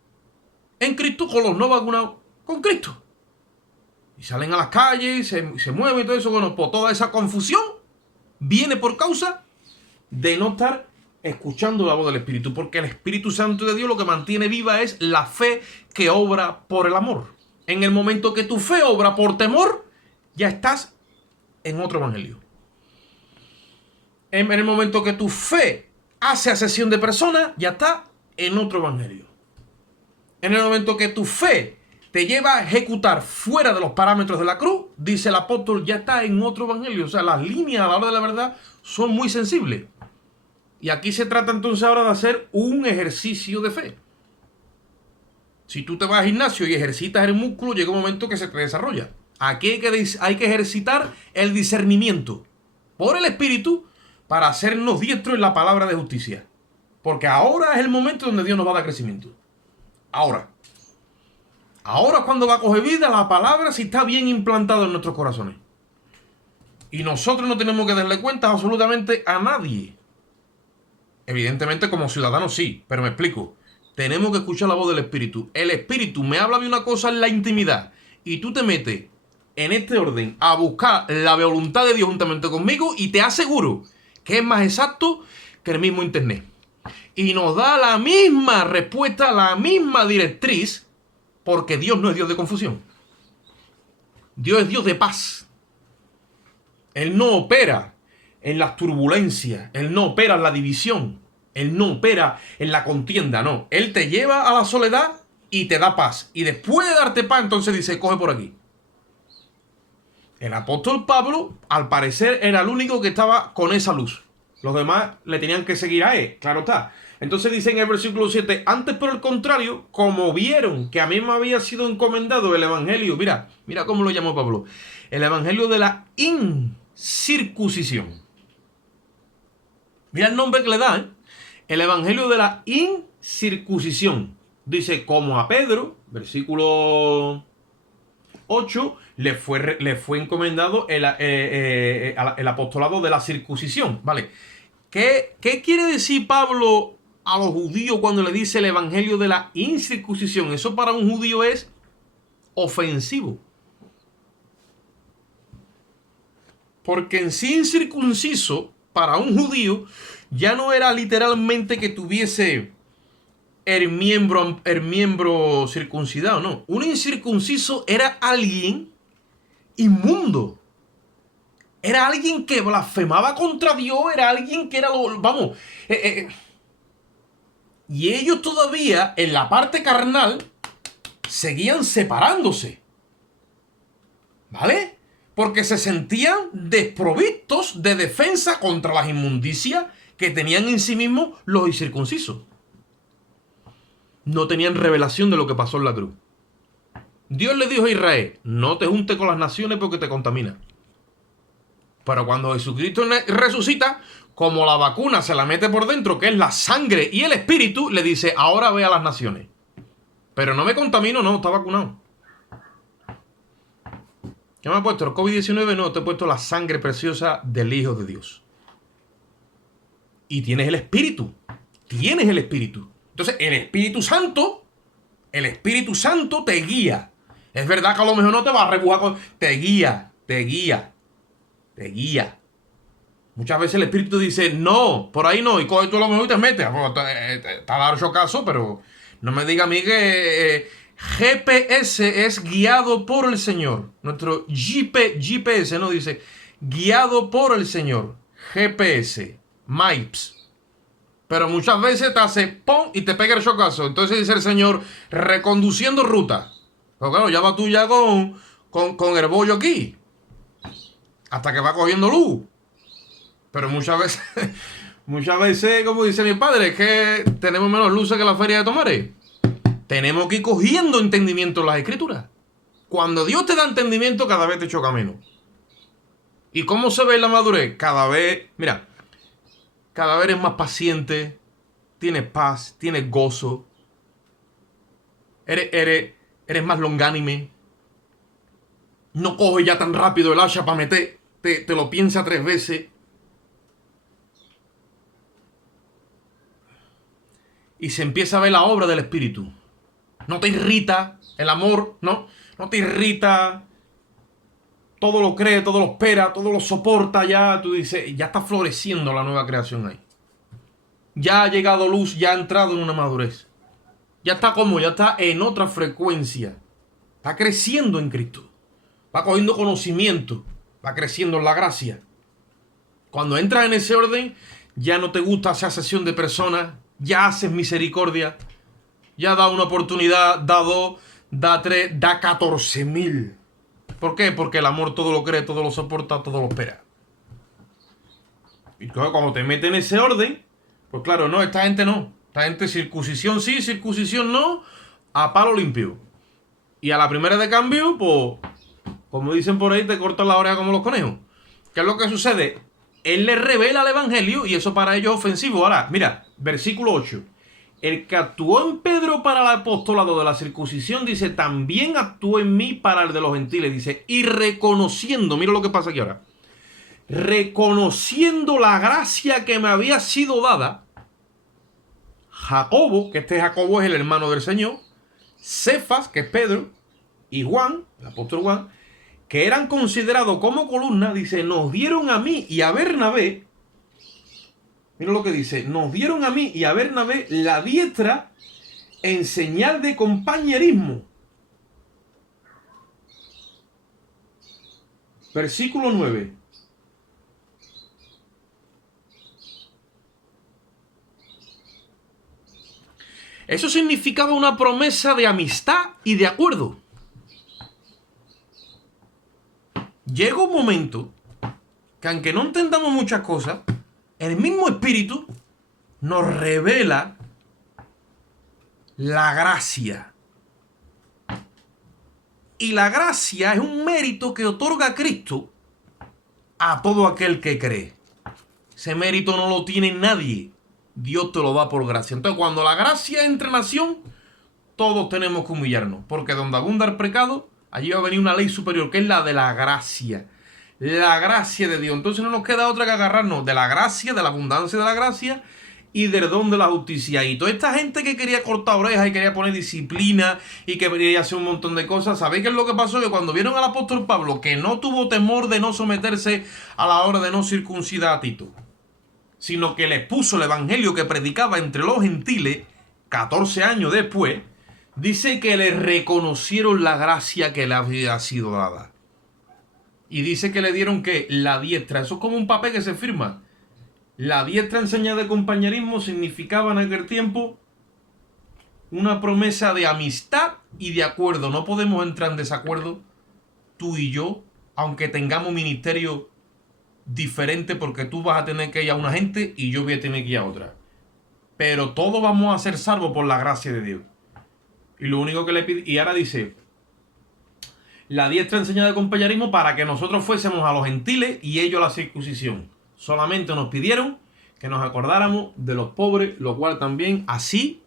en Cristo con los no vacunados con Cristo. Y salen a las calles, se mueven y todo eso. Bueno, pues toda esa confusión viene por causa de no estar escuchando la voz del Espíritu. Porque el Espíritu Santo de Dios lo que mantiene viva es la fe que obra por el amor. En el momento que tu fe obra por temor, ya estás en otro evangelio. En el momento que tu fe hace asesión de personas, ya está en otro evangelio. En el momento que tu fe te lleva a ejecutar fuera de los parámetros de la cruz, dice el apóstol, ya está en otro evangelio. O sea, las líneas a la hora de la verdad son muy sensibles. Y aquí se trata entonces ahora de hacer un ejercicio de fe. Si tú te vas al gimnasio y ejercitas el músculo, llega un momento que se te desarrolla. Aquí hay que ejercitar el discernimiento por el Espíritu para hacernos diestros en la palabra de justicia. Porque ahora es el momento donde Dios nos va a dar crecimiento. Ahora es cuando va a coger vida la palabra si está bien implantado en nuestros corazones. Y nosotros no tenemos que darle cuenta absolutamente a nadie. Evidentemente como ciudadanos sí, pero me explico. Tenemos que escuchar la voz del Espíritu. El Espíritu me habla de una cosa en la intimidad y tú te metes en este orden a buscar la voluntad de Dios juntamente conmigo y te aseguro que es más exacto que el mismo internet. Y nos da la misma respuesta, la misma directriz, porque Dios no es Dios de confusión. Dios es Dios de paz. Él no opera en las turbulencias, Él no opera en la división, Él no opera en la contienda, no. Él te lleva a la soledad y te da paz. Y después de darte paz, entonces dice, coge por aquí. El apóstol Pablo, al parecer, era el único que estaba con esa luz. Los demás le tenían que seguir a él, claro está. Entonces dice en el versículo 7, antes por el contrario, como vieron que a mí me había sido encomendado el evangelio, mira cómo lo llamó Pablo, el evangelio de la incircuncisión. Mira el nombre que le da, ¿eh? El evangelio de la incircuncisión. Dice, como a Pedro, versículo 8, le fue encomendado el apostolado de la circuncisión, ¿vale? ¿Qué quiere decir Pablo a los judíos cuando le dice el evangelio de la incircuncisión? Eso para un judío es ofensivo. Porque en sí incircunciso, para un judío, ya no era literalmente que tuviese el miembro circuncidado, no. Un incircunciso era alguien inmundo. Era alguien que blasfemaba contra Dios, era alguien que era y ellos todavía, en la parte carnal, seguían separándose. ¿Vale? Porque se sentían desprovistos de defensa contra las inmundicias que tenían en sí mismos los incircuncisos. No tenían revelación de lo que pasó en la cruz. Dios le dijo a Israel, no te juntes con las naciones porque te contamina. Pero cuando Jesucristo resucita, como la vacuna se la mete por dentro, que es la sangre y el espíritu, le dice, ahora ve a las naciones. Pero no me contamino, no, está vacunado. ¿Qué me ha puesto? El COVID-19, no, te he puesto la sangre preciosa del Hijo de Dios. Y tienes el Espíritu. Tienes el Espíritu. Entonces, el Espíritu Santo te guía. Es verdad que a lo mejor no te va a rebujar con... Te guía. Muchas veces el Espíritu dice, no, por ahí no, y coge tú a lo mejor y te metes. Te ha dado yo caso, pero no me diga a mí que GPS es guiado por el Señor. Nuestro GPS no dice guiado por el Señor. GPS, Maps. Pero muchas veces te hace ¡pum! Y te pega el chocazo. Entonces dice el Señor, reconduciendo ruta. Pero claro, ya vas tú ya con el bollo aquí. Hasta que va cogiendo luz. Pero muchas veces, como dice mi padre, es que tenemos menos luces que la feria de Tomares. Tenemos que ir cogiendo entendimiento en las escrituras. Cuando Dios te da entendimiento, cada vez te choca menos. ¿Y cómo se ve la madurez? Cada vez eres más paciente, tienes paz, tienes gozo, eres más longánime. No coges ya tan rápido el hacha para meter, te lo piensa 3 veces. Y se empieza a ver la obra del Espíritu. No te irrita el amor, ¿no? No te irrita. Todo lo cree, todo lo espera, todo lo soporta ya. Tú dices, ya está floreciendo la nueva creación ahí. Ya ha llegado luz, ya ha entrado en una madurez. Ya está en otra frecuencia. Está creciendo en Cristo. Va cogiendo conocimiento. Va creciendo en la gracia. Cuando entras en ese orden, ya no te gusta hacer sesión de personas. Ya haces misericordia. Ya da una oportunidad, da 2, da 3, da 14.000. ¿Por qué? Porque el amor todo lo cree, todo lo soporta, todo lo espera. Y cuando te metes en ese orden, pues claro, no, esta gente no. Esta gente circuncisión sí, circuncisión no, a palo limpio. Y a la primera de cambio, pues, como dicen por ahí, te cortan la oreja como los conejos. ¿Qué es lo que sucede? Él le revela el evangelio y eso para ellos es ofensivo. Ahora, mira, versículo 8. El que actuó en Pedro para el apostolado de la circuncisión, dice, también actuó en mí para el de los gentiles. Dice, y reconociendo, mira lo que pasa aquí ahora. Reconociendo la gracia que me había sido dada, Jacobo, que este Jacobo es el hermano del Señor, Cefas, que es Pedro, y Juan, el apóstol Juan, que eran considerados como columna, dice, nos dieron a mí y a Bernabé, mira lo que dice, nos dieron a mí y a Bernabé la diestra en señal de compañerismo. Versículo 9. Eso significaba una promesa de amistad y de acuerdo. Llega un momento que aunque no entendamos muchas cosas, el mismo Espíritu nos revela la gracia. Y la gracia es un mérito que otorga Cristo a todo aquel que cree. Ese mérito no lo tiene nadie. Dios te lo da por gracia. Entonces, cuando la gracia entra en acción, todos tenemos que humillarnos. Porque donde abunda el pecado, allí va a venir una ley superior, que es la de la gracia. La gracia de Dios. Entonces no nos queda otra que agarrarnos de la gracia, de la abundancia de la gracia y del don de la justicia. Y toda esta gente que quería cortar orejas y quería poner disciplina y que quería hacer un montón de cosas, ¿sabéis qué es lo que pasó? Que cuando vieron al apóstol Pablo, que no tuvo temor de no someterse a la hora de no circuncidar a Tito, sino que les puso el evangelio que predicaba entre los gentiles, 14 años después, dice que le reconocieron la gracia que le había sido dada. Y dice que le dieron que la diestra, eso es como un papel que se firma. La diestra en señal de compañerismo significaba en aquel tiempo una promesa de amistad y de acuerdo. No podemos entrar en desacuerdo, tú y yo, aunque tengamos ministerio diferente, porque tú vas a tener que ir a una gente y yo voy a tener que ir a otra. Pero todos vamos a ser salvos por la gracia de Dios. Y lo único que le pide, y ahora dice, la diestra enseña de compañerismo para que nosotros fuésemos a los gentiles y ellos a la circuncisión. Solamente nos pidieron que nos acordáramos de los pobres, lo cual también así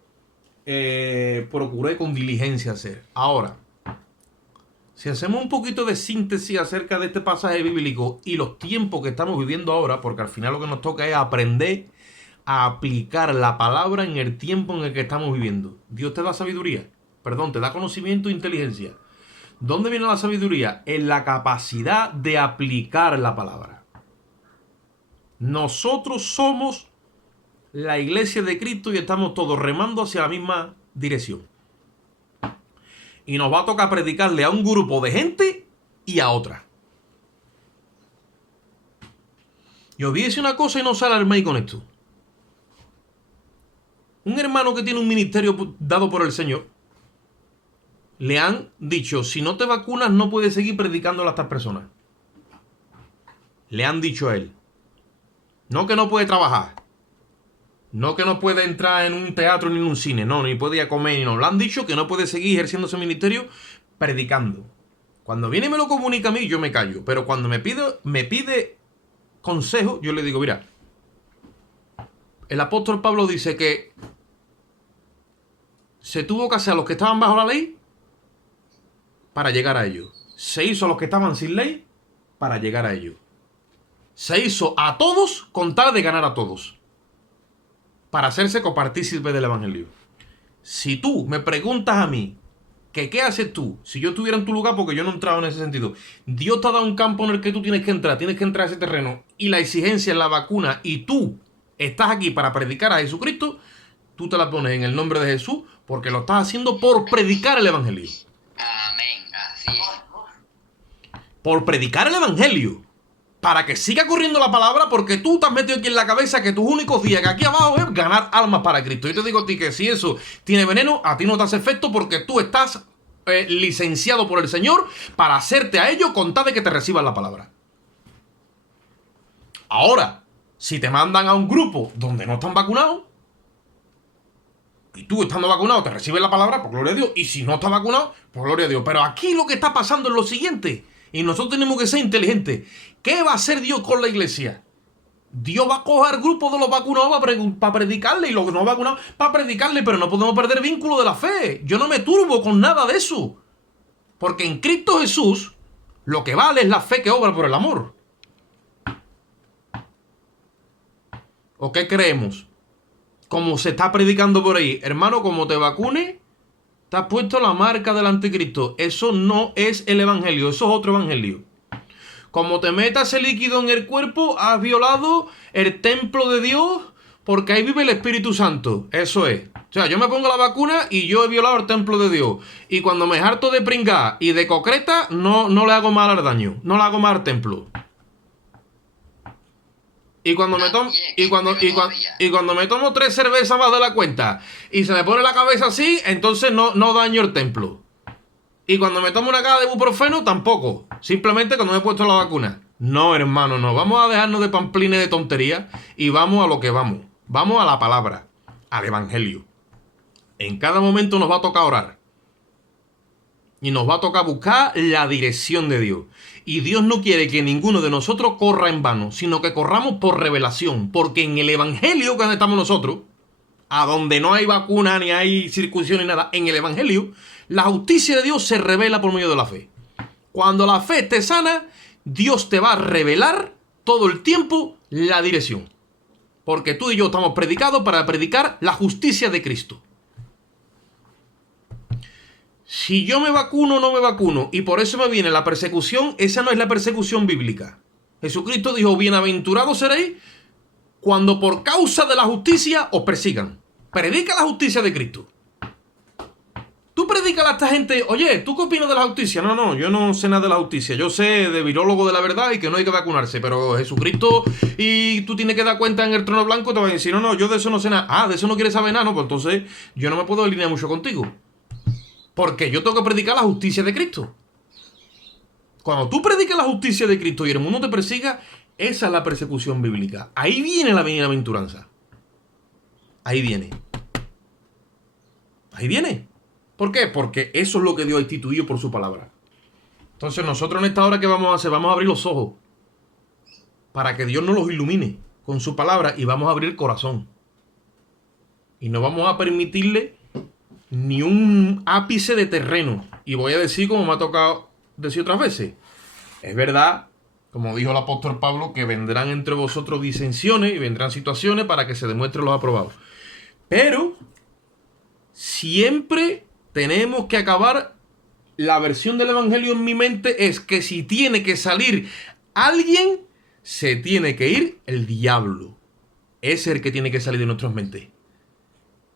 procuré con diligencia hacer. Ahora, si hacemos un poquito de síntesis acerca de este pasaje bíblico y los tiempos que estamos viviendo ahora, porque al final lo que nos toca es aprender a aplicar la palabra en el tiempo en el que estamos viviendo. Dios te da sabiduría, te da conocimiento e inteligencia. ¿Dónde viene la sabiduría? En la capacidad de aplicar la palabra. Nosotros somos la iglesia de Cristo y estamos todos remando hacia la misma dirección. Y nos va a tocar predicarle a un grupo de gente y a otra. Y os voy a decir una cosa y no os alarméis con esto. Un hermano que tiene un ministerio dado por el Señor, le han dicho, si no te vacunas no puedes seguir predicándole a estas personas. Le han dicho a él. No que no puede trabajar. No que no puede entrar en un teatro ni en un cine. No, ni puede ir a comer ni no. Le han dicho que no puede seguir ejerciendo ese ministerio predicando. Cuando viene y me lo comunica a mí, yo me callo. Pero cuando me pide consejo, yo le digo, mira, el apóstol Pablo dice que se tuvo que hacer a los que estaban bajo la ley para llegar a ellos. Se hizo a los que estaban sin ley para llegar a ellos. Se hizo a todos con tal de ganar a todos. Para hacerse copartícipe del evangelio. Si tú me preguntas a mí que qué haces tú, si yo estuviera en tu lugar, porque yo no entraba en ese sentido, Dios te ha dado un campo en el que tú tienes que entrar a ese terreno, y la exigencia es la vacuna, y tú estás aquí para predicar a Jesucristo, tú te la pones en el nombre de Jesús, porque lo estás haciendo por predicar el evangelio. Amén, así es. Por predicar el evangelio. Para que siga corriendo la palabra, porque tú te has metido aquí en la cabeza que tus únicos días que aquí abajo es ganar almas para Cristo. Yo te digo a ti que si eso tiene veneno, a ti no te hace efecto, porque tú estás licenciado por el Señor para hacerte a ello con tal de que te reciban la palabra. Ahora, si te mandan a un grupo donde no están vacunados, y tú estando vacunado te recibes la palabra, por gloria a Dios, y si no estás vacunado, por gloria a Dios. Pero aquí lo que está pasando es lo siguiente, y nosotros tenemos que ser inteligentes. ¿Qué va a hacer Dios con la iglesia? Dios va a coger grupos de los vacunados para predicarle, y los no vacunados para predicarle, pero no podemos perder vínculo de la fe. Yo no me turbo con nada de eso. Porque en Cristo Jesús lo que vale es la fe que obra por el amor. ¿O qué creemos? Como se está predicando por ahí, hermano, como te vacunes, te has puesto la marca del anticristo. Eso no es el evangelio, eso es otro evangelio. Como te metas el líquido en el cuerpo, has violado el templo de Dios, porque ahí vive el Espíritu Santo. Eso es. O sea, yo me pongo la vacuna y yo he violado el templo de Dios. Y cuando me harto de pringar y de concreta, no le hago mal al daño. No le hago mal al templo. Y cuando me tomo cuando me tomo 3 cervezas más de la cuenta y se me pone la cabeza así, entonces no daño el templo. Y cuando me tomo una caja de ibuprofeno, tampoco. Simplemente cuando me he puesto la vacuna. No, hermano, no. Vamos a dejarnos de pamplines de tonterías y vamos a lo que vamos. Vamos a la palabra, al evangelio. En cada momento nos va a tocar orar. Y nos va a tocar buscar la dirección de Dios. Y Dios no quiere que ninguno de nosotros corra en vano, sino que corramos por revelación. Porque en el evangelio que estamos nosotros, a donde no hay vacuna, ni hay circuncisión, ni nada, en el evangelio, la justicia de Dios se revela por medio de la fe. Cuando la fe esté sana, Dios te va a revelar todo el tiempo la dirección. Porque tú y yo estamos predicados para predicar la justicia de Cristo. Si yo me vacuno o no me vacuno, y por eso me viene la persecución, esa no es la persecución bíblica. Jesucristo dijo, bienaventurados seréis cuando por causa de la justicia os persigan. Predica la justicia de Cristo. Tú predícale a esta gente, oye, ¿tú qué opinas de la justicia? No, yo no sé nada de la justicia. Yo sé de virólogo de la verdad y que no hay que vacunarse. Pero Jesucristo, y tú tienes que dar cuenta en el trono blanco, te va a decir, no, yo de eso no sé nada. Ah, de eso no quieres saber nada, no, pues entonces yo no me puedo alinear mucho contigo. Porque yo tengo que predicar la justicia de Cristo. Cuando tú predicas la justicia de Cristo y el mundo te persiga, esa es la persecución bíblica. Ahí viene la bienaventuranza. Ahí viene. Ahí viene. ¿Por qué? Porque eso es lo que Dios ha instituido por su palabra. Entonces nosotros en esta hora, ¿qué vamos a hacer? Vamos a abrir los ojos para que Dios nos los ilumine con su palabra y vamos a abrir el corazón. Y no vamos a permitirle ni un ápice de terreno. Y voy a decir como me ha tocado decir otras veces. Es verdad, como dijo el apóstol Pablo, que vendrán entre vosotros disensiones y vendrán situaciones para que se demuestren los aprobados. Pero siempre tenemos que acabar. La versión del evangelio en mi mente es que si tiene que salir alguien, se tiene que ir el diablo. Ese es el que tiene que salir de nuestras mentes.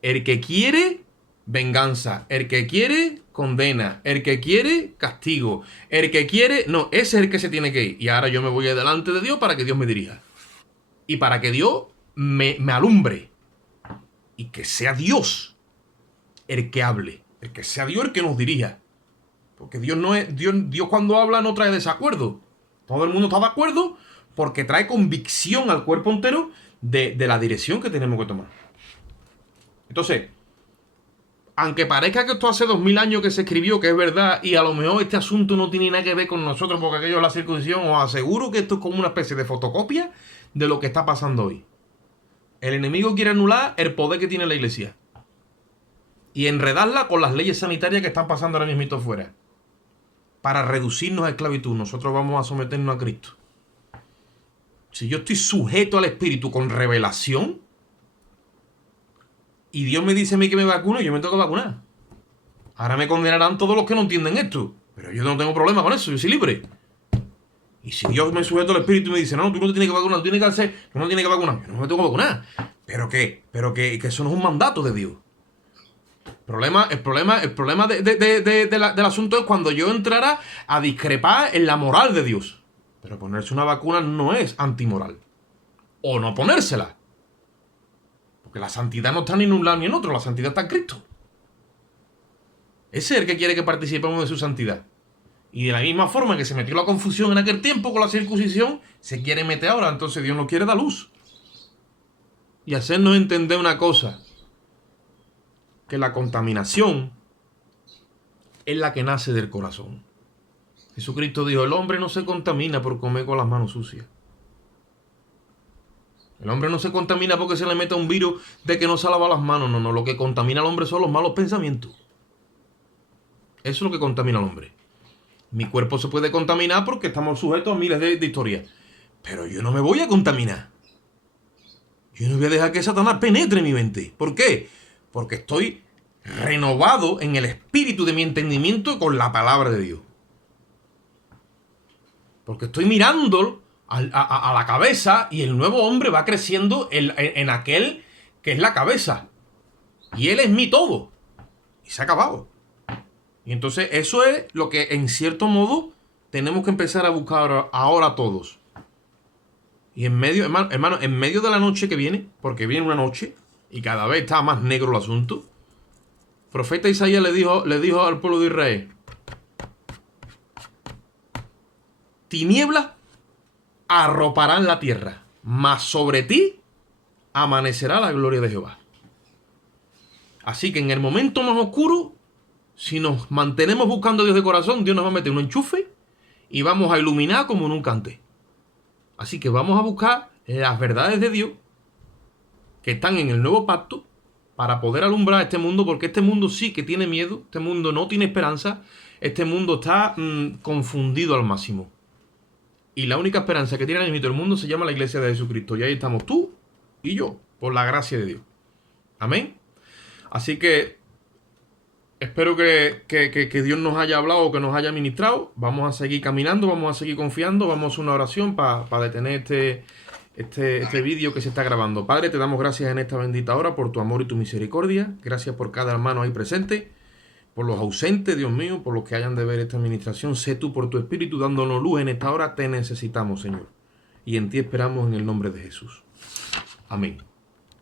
El que quiere venganza, el que quiere condena, el que quiere castigo, el que quiere... No, ese es el que se tiene que ir. Y ahora yo me voy delante de Dios para que Dios me dirija. y para que Dios me alumbre. Y que sea Dios el que hable. El que sea Dios el que nos dirija. Porque Dios no es. Dios cuando habla no trae desacuerdo. Todo el mundo está de acuerdo porque trae convicción al cuerpo entero de la dirección que tenemos que tomar. Entonces, aunque parezca que esto hace 2000 años que se escribió, que es verdad, y a lo mejor este asunto no tiene nada que ver con nosotros porque aquello es la circuncisión, os aseguro que esto es como una especie de fotocopia de lo que está pasando hoy. El enemigo quiere anular el poder que tiene la iglesia y enredarla con las leyes sanitarias que están pasando ahora mismo fuera para reducirnos a esclavitud. Nosotros vamos a someternos a Cristo. Si yo estoy sujeto al Espíritu con revelación y Dios me dice a mí que me vacuno, yo me tengo que vacunar. Ahora me condenarán todos los que no entienden esto, pero yo no tengo problema con eso, yo soy libre. Y si Dios me sujeto al Espíritu y me dice, no, tú no te tienes que vacunar, tú tienes que hacer, tú no tienes que vacunar, yo no me tengo que vacunar. Pero que eso no es un mandato de Dios. El problema del asunto es cuando yo entrara a discrepar en la moral de Dios. Pero ponerse una vacuna no es antimoral. O no ponérsela. Porque la santidad no está ni en un lado ni en otro, la santidad está en Cristo. Ese es el que quiere que participemos de su santidad. Y de la misma forma que se metió la confusión en aquel tiempo con la circuncisión, se quiere meter ahora. Entonces Dios nos quiere dar luz. Y hacernos entender una cosa. Que la contaminación es la que nace del corazón. Jesucristo dijo, el hombre no se contamina por comer con las manos sucias. El hombre no se contamina porque se le meta un virus de que no se lava las manos. No, lo que contamina al hombre son los malos pensamientos. Eso es lo que contamina al hombre. Mi cuerpo se puede contaminar porque estamos sujetos a miles de historias. Pero yo no me voy a contaminar. Yo no voy a dejar que Satanás penetre mi mente. ¿Por qué? Porque estoy renovado en el espíritu de mi entendimiento con la palabra de Dios. Porque estoy mirando a la cabeza y el nuevo hombre va creciendo en aquel que es la cabeza. Y él es mi todo. Y se ha acabado. Y entonces eso es lo que en cierto modo tenemos que empezar a buscar ahora todos. Y en medio, hermano, en medio de la noche que viene, porque viene una noche y cada vez está más negro el asunto, el profeta Isaías le dijo al pueblo de Israel, tinieblas arroparán la tierra, mas sobre ti amanecerá la gloria de Jehová. Así que en el momento más oscuro, si nos mantenemos buscando a Dios de corazón, Dios nos va a meter un enchufe y vamos a iluminar como nunca antes. Así que vamos a buscar las verdades de Dios que están en el nuevo pacto para poder alumbrar este mundo, porque este mundo sí que tiene miedo, este mundo no tiene esperanza, este mundo está confundido al máximo. Y la única esperanza que tiene el mundo se llama la Iglesia de Jesucristo. Y ahí estamos tú y yo, por la gracia de Dios. Amén. Así que espero que Dios nos haya hablado, que nos haya ministrado. Vamos a seguir caminando, vamos a seguir confiando. Vamos a hacer una oración para detener este vídeo que se está grabando. Padre, te damos gracias en esta bendita hora por tu amor y tu misericordia. Gracias por cada hermano ahí presente. Por los ausentes, Dios mío, por los que hayan de ver esta administración. Sé tú por tu espíritu dándonos luz en esta hora. Te necesitamos, Señor. Y en ti esperamos en el nombre de Jesús. Amén.